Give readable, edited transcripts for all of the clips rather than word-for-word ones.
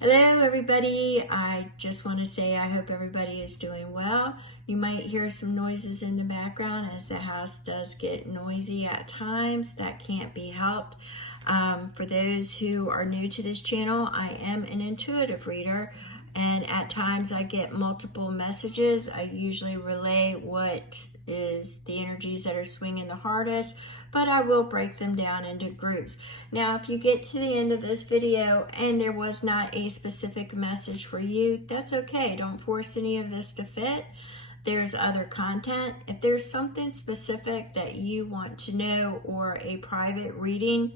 Hello everybody, I just want to say I hope everybody is doing well. You might hear some noises in the background as the house does get noisy at times. That can't be helped. For those who are new to this channel, I am an intuitive reader, and at times I get multiple messages. I usually relay what is the energies that are swinging the hardest, but I will break them down into groups. Now, if you get to the end of this video and there was not a specific message for you, that's okay. Don't force any of this to fit. There's other content. If there's something specific that you want to know or a private reading,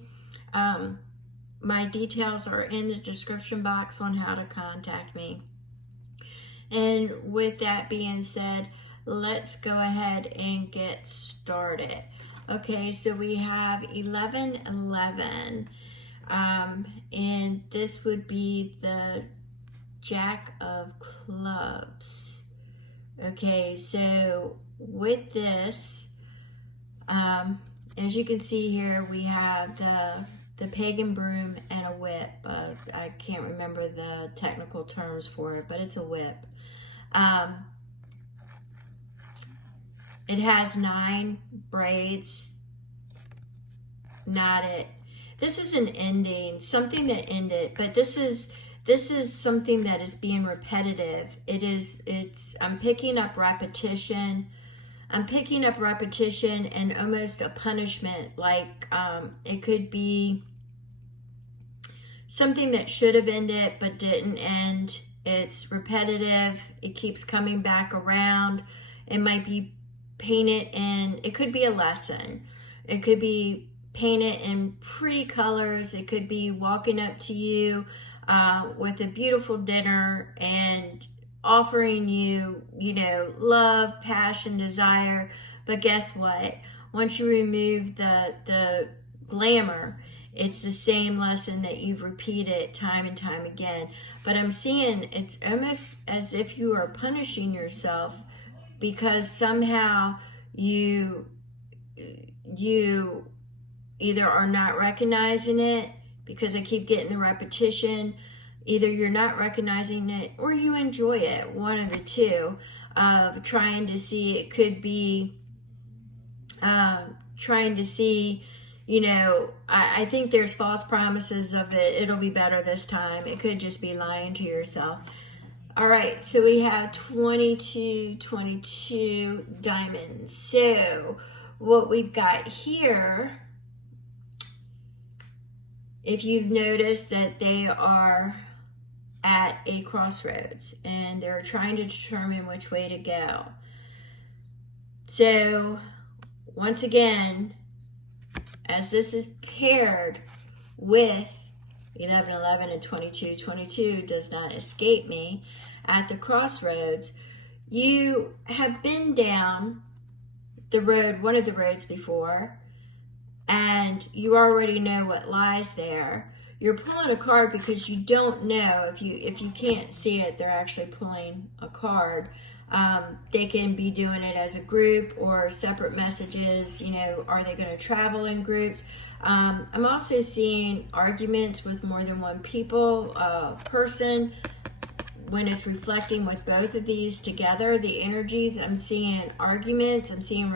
my details are in the description box on how to contact me. And with that being said, let's go ahead and get started. Okay, so we have 1111, and this would be the Jack of Clubs. Okay, so with this, as you can see here, we have the pagan broom and a whip. I can't remember the technical terms for it, but it's a whip. It has 9 braids knotted. This is an ending, something that ended, but this is something that is being repetitive. I'm picking up repetition. I'm picking up repetition and almost a punishment. Like it could be something that should have ended but didn't end. It's repetitive. It keeps coming back around. It might be painted in, it could be a lesson. It could be painted in pretty colors. It could be walking up to you with a beautiful dinner and offering you, love, passion, desire. But guess what? Once you remove the glamour, it's the same lesson that you've repeated time and time again. But I'm seeing it's almost as if you are punishing yourself because somehow you either are not recognizing it, because I keep getting the repetition. Either you're not recognizing it or you enjoy it, one of the two, of trying to see. It could be trying to see, I think there's false promises of it'll be better this time. It could just be lying to yourself. All right, so we have 22 diamonds. So what we've got here, if you've noticed that they are at a crossroads and they're trying to determine which way to go. So once again, as this is paired with 1111 and 22 does not escape me, at the crossroads, you have been down the road, one of the roads before, and you already know what lies there. You're pulling a card because you don't know. If you can't see it, they're actually pulling a card. They can be doing it as a group or separate messages. Are they going to travel in groups? I'm also seeing arguments with more than one person. When it's reflecting with both of these together, the energies, I'm seeing arguments, I'm seeing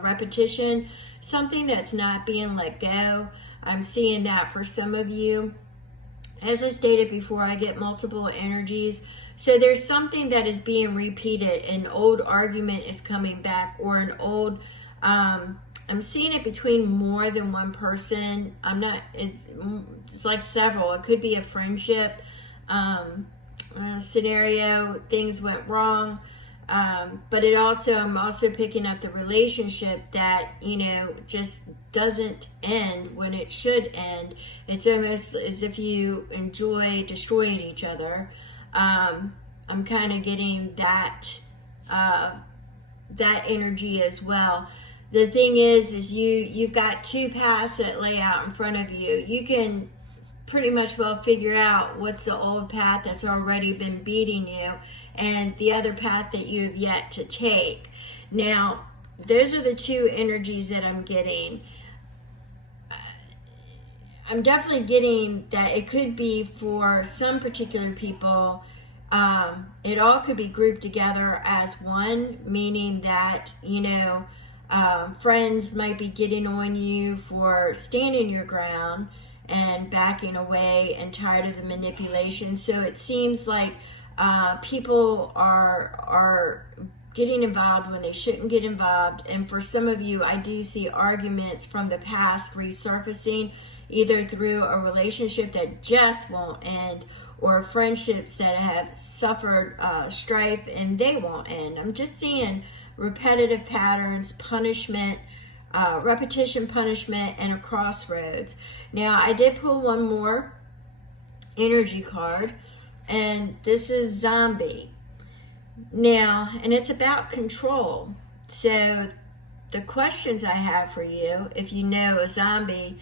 repetition, something that's not being let go. I'm seeing that for some of you. As I stated before, I get multiple energies. So there's something that is being repeated. An old argument is coming back, or an old, I'm seeing it between more than one person. It's like several. It could be a friendship scenario. Things went wrong. But I'm also picking up the relationship that, just doesn't end when it should end. It's almost as if you enjoy destroying each other. I'm kind of getting that energy as well. The thing is you've got 2 paths that lay out in front of you. You can pretty much well figure out what's the old path that's already been beating you and the other path that you have yet to take. Now, those are the 2 energies that I'm getting. I'm definitely getting that it could be for some particular people. It all could be grouped together as one, meaning that, friends might be getting on you for standing your ground and backing away and tired of the manipulation. So it seems like people are getting involved when they shouldn't get involved. And for some of you, I do see arguments from the past resurfacing, either through a relationship that just won't end, or friendships that have suffered strife and they won't end. I'm just seeing repetitive patterns, punishment, repetition, punishment, and a crossroads. Now, I did pull one more energy card, and this is Zombie. Now, and it's about control. So the questions I have for you, if you know a zombie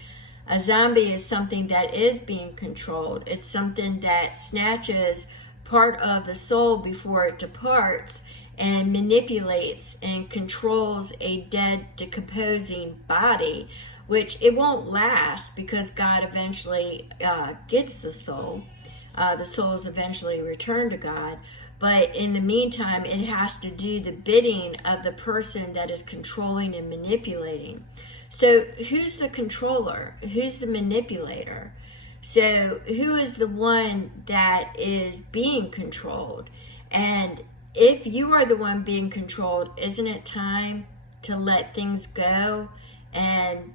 is something that is being controlled. It's something that snatches part of the soul before it departs and manipulates and controls a dead, decomposing body, which it won't last because God eventually gets the soul. The soul is eventually returned to God. But in the meantime, it has to do the bidding of the person that is controlling and manipulating. So who's the controller? Who's the manipulator? So who is the one that is being controlled? And if you are the one being controlled, isn't it time to let things go and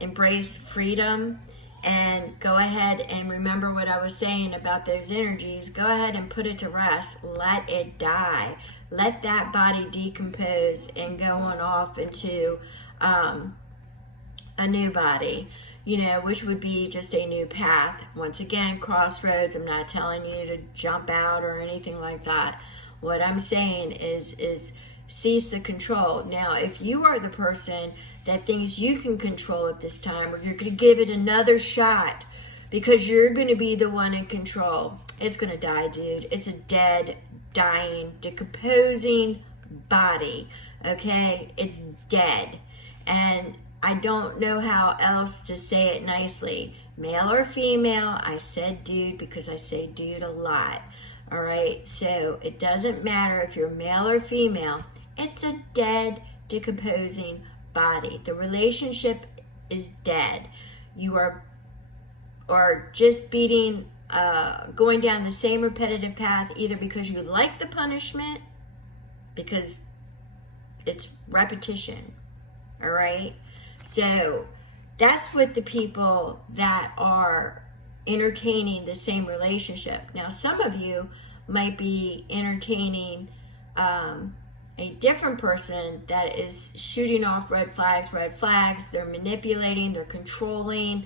embrace freedom? And go ahead and remember what I was saying about those energies. Go ahead and put it to rest. Let it die. Let that body decompose and go on off into a new body, which would be just a new path. Once again, crossroads. I'm not telling you to jump out or anything like that. What I'm saying is cease the control. Now, if you are the person that thinks you can control it this time, or you're going to give it another shot because you're going to be the one in control, it's going to die, dude. It's a dead, dying, decomposing body, okay? It's dead. And I don't know how else to say it nicely. Male or female, I said dude because I say dude a lot. All right, so it doesn't matter if you're male or female. It's a dead, decomposing body. The relationship is dead. You are just going down the same repetitive path, either because you like the punishment, because it's repetition. All right, so that's with the people that are entertaining the same relationship. Now, some of you might be entertaining a different person that is shooting off red flags. They're manipulating, they're controlling.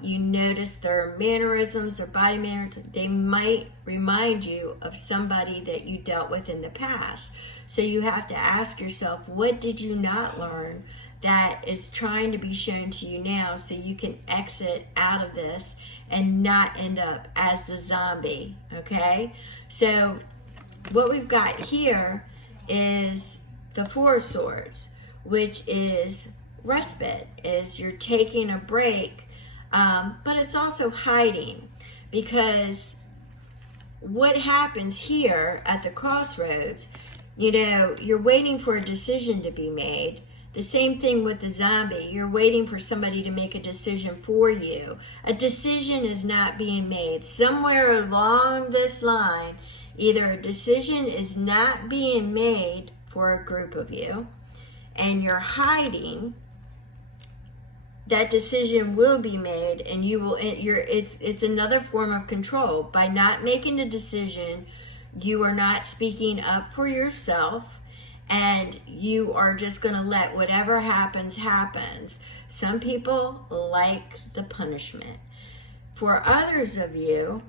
You notice their mannerisms, their body manners. They might remind you of somebody that you dealt with in the past. So you have to ask yourself, what did you not learn that is trying to be shown to you now, so you can exit out of this and not end up as the zombie, okay? So what we've got here is the Four of Swords, which is respite, is you're taking a break, but it's also hiding, because what happens here at the crossroads, you're waiting for a decision to be made. The same thing with the zombie. You're waiting for somebody to make a decision for you. A decision is not being made. Somewhere along this line, either a decision is not being made for a group of you, and you're hiding. That decision will be made, and it's another form of control. By not making a decision, you are not speaking up for yourself, and you are just going to let whatever happens. Some people like the punishment. For others of you,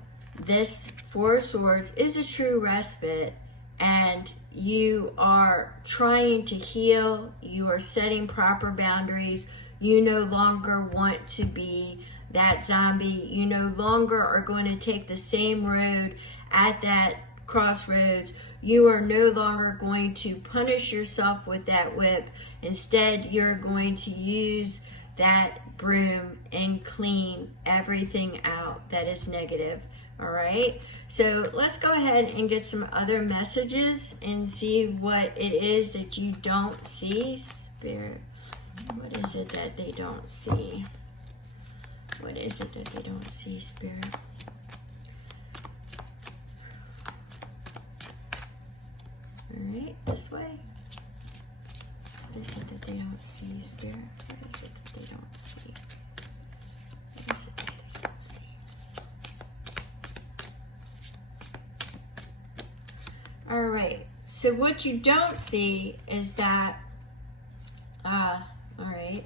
this Four of Swords is a true respite, and you are trying to heal. You are setting proper boundaries. You no longer want to be that zombie. You no longer are going to take the same road at that crossroads. You are no longer going to punish yourself with that whip. Instead, you're going to use that broom and clean everything out that is negative. All right, so let's go ahead and get some other messages and see what it is that you don't see. Spirit, what is it that they don't see? What is it that they don't see, Spirit? All right, this way. What is it that they don't see, Spirit? What is it that they don't see? What is it that they don't see? All right, so what you don't see is that, all right.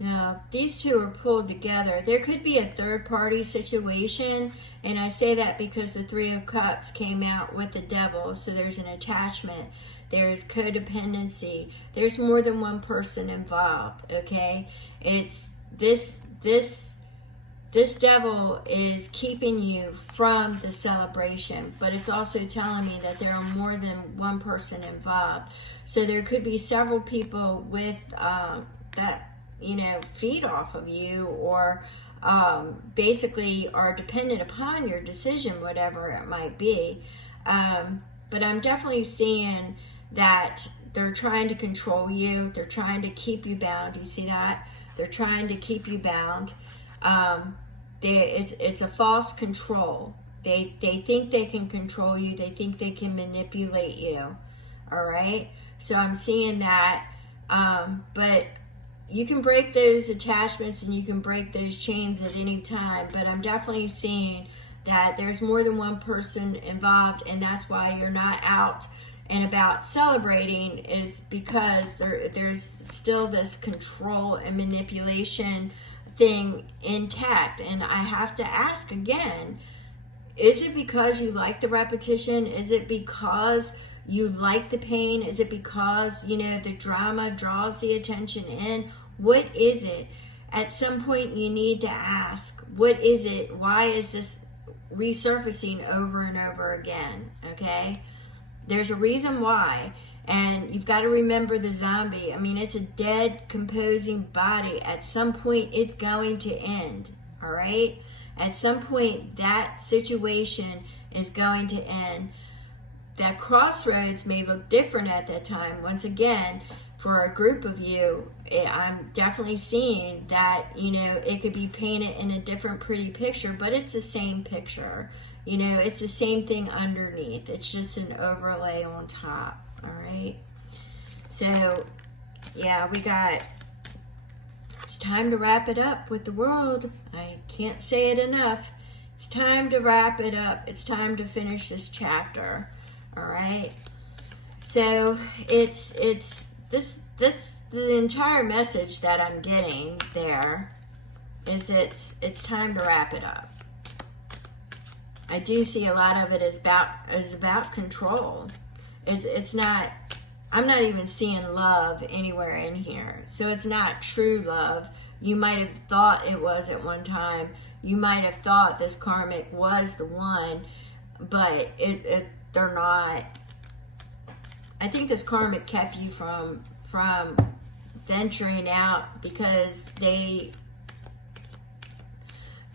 Now, these two are pulled together. There could be a third-party situation, and I say that because the Three of Cups came out with the Devil, so there's an attachment. There's codependency. There's more than one person involved, okay? It's this devil is keeping you from the celebration, but it's also telling me that there are more than one person involved. So there could be several people with that, you know, feed off of you, or basically are dependent upon your decision, whatever it might be. But I'm definitely seeing that they're trying to control you. They're trying to keep you bound. You see that? They're trying to keep you bound. It's a false control. They think they can control you. They think they can manipulate you. All right? So I'm seeing that. But you can break those attachments and you can break those chains at any time, but I'm definitely seeing that there's more than one person involved, and that's why you're not out and about celebrating, is because there's still this control and manipulation thing intact. And I have to ask again, is it because you like the repetition? Is it because you like the pain? Is it because, you know, the drama draws the attention in? What is it? At some point you need to ask, what is it? Why is this resurfacing over and over again? Okay? There's a reason why. And you've got to remember the zombie. I mean, it's a dead, composing body. At some point, it's going to end. All right? At some point, that situation is going to end. That crossroads may look different at that time. Once again, for a group of you, I'm definitely seeing that, you know, it could be painted in a different pretty picture, but it's the same picture. You know, it's the same thing underneath. It's just an overlay on top. All right. So, yeah, it's time to wrap it up with the world. I can't say it enough. It's time to wrap it up. It's time to finish this chapter. All right. So it's the entire message that I'm getting there is it's time to wrap it up. I do see a lot of it is about control. It's not. I'm not even seeing love anywhere in here. So it's not true love. You might have thought it was at one time. You might have thought this karmic was the one, but they're not. I think this karmic kept you from venturing out because the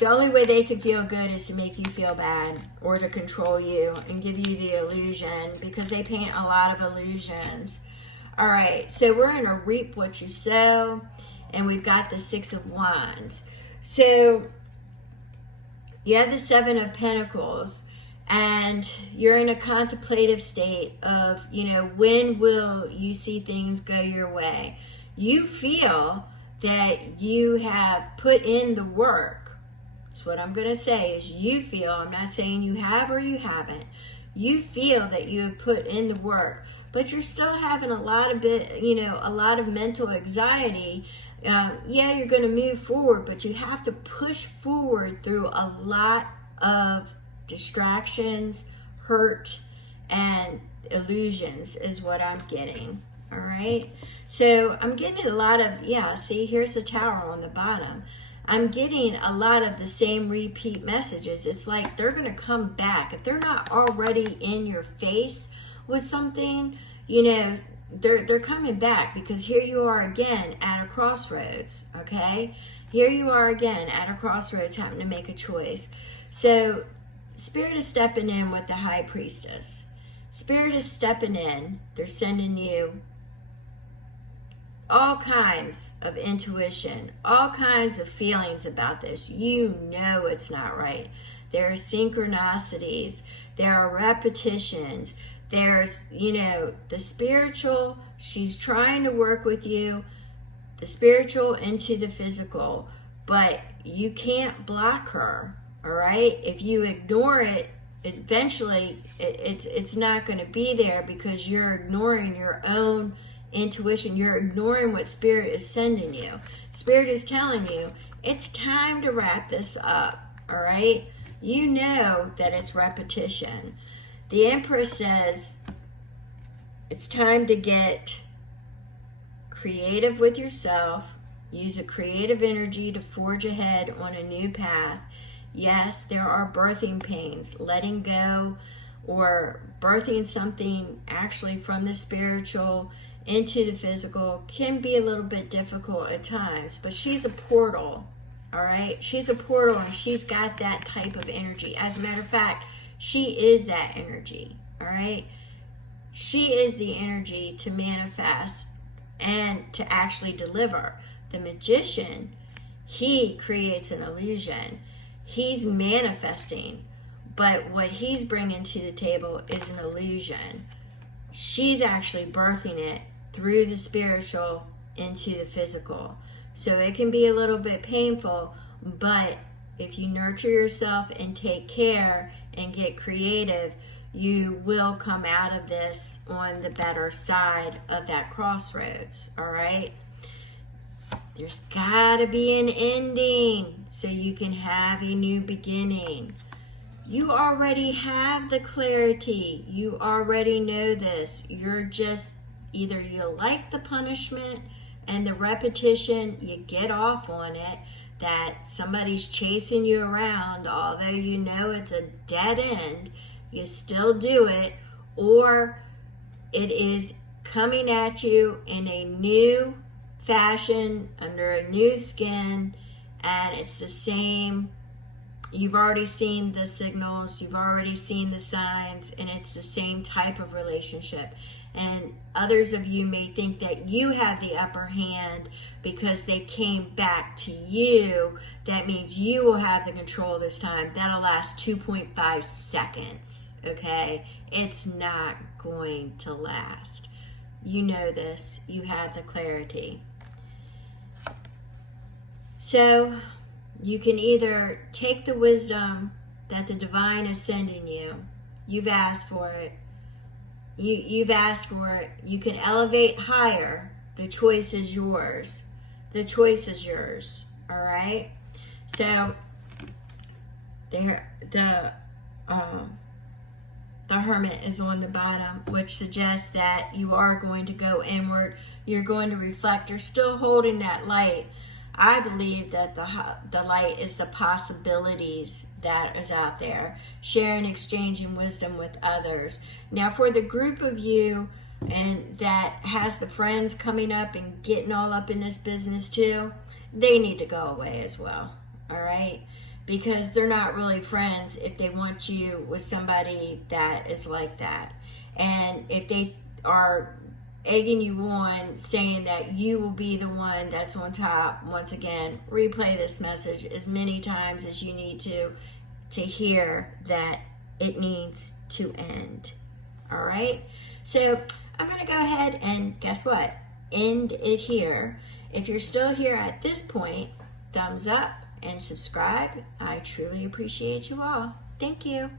only way they could feel good is to make you feel bad or to control you and give you the illusion, because they paint a lot of illusions. All right, so we're going to reap what you sow, and we've got the Six of Wands. So you have the Seven of Pentacles, and you're in a contemplative state of, you know, when will you see things go your way? You feel that you have put in the work. That's what I'm going to say is you feel. I'm not saying you have or you haven't. You feel that you have put in the work, but you're still having a lot of mental anxiety. Yeah, you're going to move forward, but you have to push forward through a lot of distractions, hurt, and illusions is what I'm getting. All right. So I'm getting a lot of, see, here's the Tower on the bottom. I'm getting a lot of the same repeat messages. It's like they're going to come back. If they're not already in your face with something, you know, they're coming back, because here you are again at a crossroads, okay? Here you are again at a crossroads having to make a choice. So Spirit is stepping in with the High Priestess. Spirit is stepping in. They're sending you all kinds of intuition, all kinds of feelings about this. You know it's not right. There are synchronicities. There are repetitions. There's, the spiritual, she's trying to work with you, the spiritual into the physical, but you can't block her, all right? If you ignore it, eventually it's not going to be there, because you're ignoring your own intuition. You're ignoring what Spirit is sending you. Spirit is telling you it's time to wrap this up, all right? You know that it's repetition. The Empress says it's time to get creative with yourself. Use a creative energy to forge ahead on a new path. Yes, there are birthing pains. Letting go or birthing something actually from the spiritual into the physical can be a little bit difficult at times, but she's a portal, all right? She's a portal, and she's got that type of energy. As a matter of fact, she is that energy, all right? She is the energy to manifest and to actually deliver. The magician, he creates an illusion. He's manifesting, but what he's bringing to the table is an illusion. She's actually birthing it through the spiritual into the physical. So it can be a little bit painful, but if you nurture yourself and take care and get creative, you will come out of this on the better side of that crossroads, all right? There's gotta be an ending so you can have a new beginning. You already have the clarity. You already know this. You're just, either you like the punishment and the repetition, you get off on it, that somebody's chasing you around, although you know it's a dead end, you still do it, or it is coming at you in a new fashion, under a new skin, and it's the same. You've already seen the signals, you've already seen the signs, and it's the same type of relationship. And others of you may think that you have the upper hand because they came back to you. That means you will have the control this time. That'll last 2.5 seconds, okay? It's not going to last. You know this. You have the clarity. So you can either take the wisdom that the divine is sending you. You've asked for it. You've asked for it. You can elevate higher. The choice is yours. The choice is yours. All right. So the Hermit is on the bottom, which suggests that you are going to go inward. You're going to reflect. You're still holding that light. I believe that the light is the possibilities that is out there, sharing, exchanging wisdom with others. Now, for the group of you and that has the friends coming up and getting all up in this business too, they need to go away as well, all right? Because they're not really friends if they want you with somebody that is like that. And if they are egging you on, saying that you will be the one that's on top, once again, replay this message as many times as you need to hear that it needs to end. All right? So I'm going to go ahead and, guess what? End it here. If you're still here at this point, thumbs up and subscribe. I truly appreciate you all. Thank you.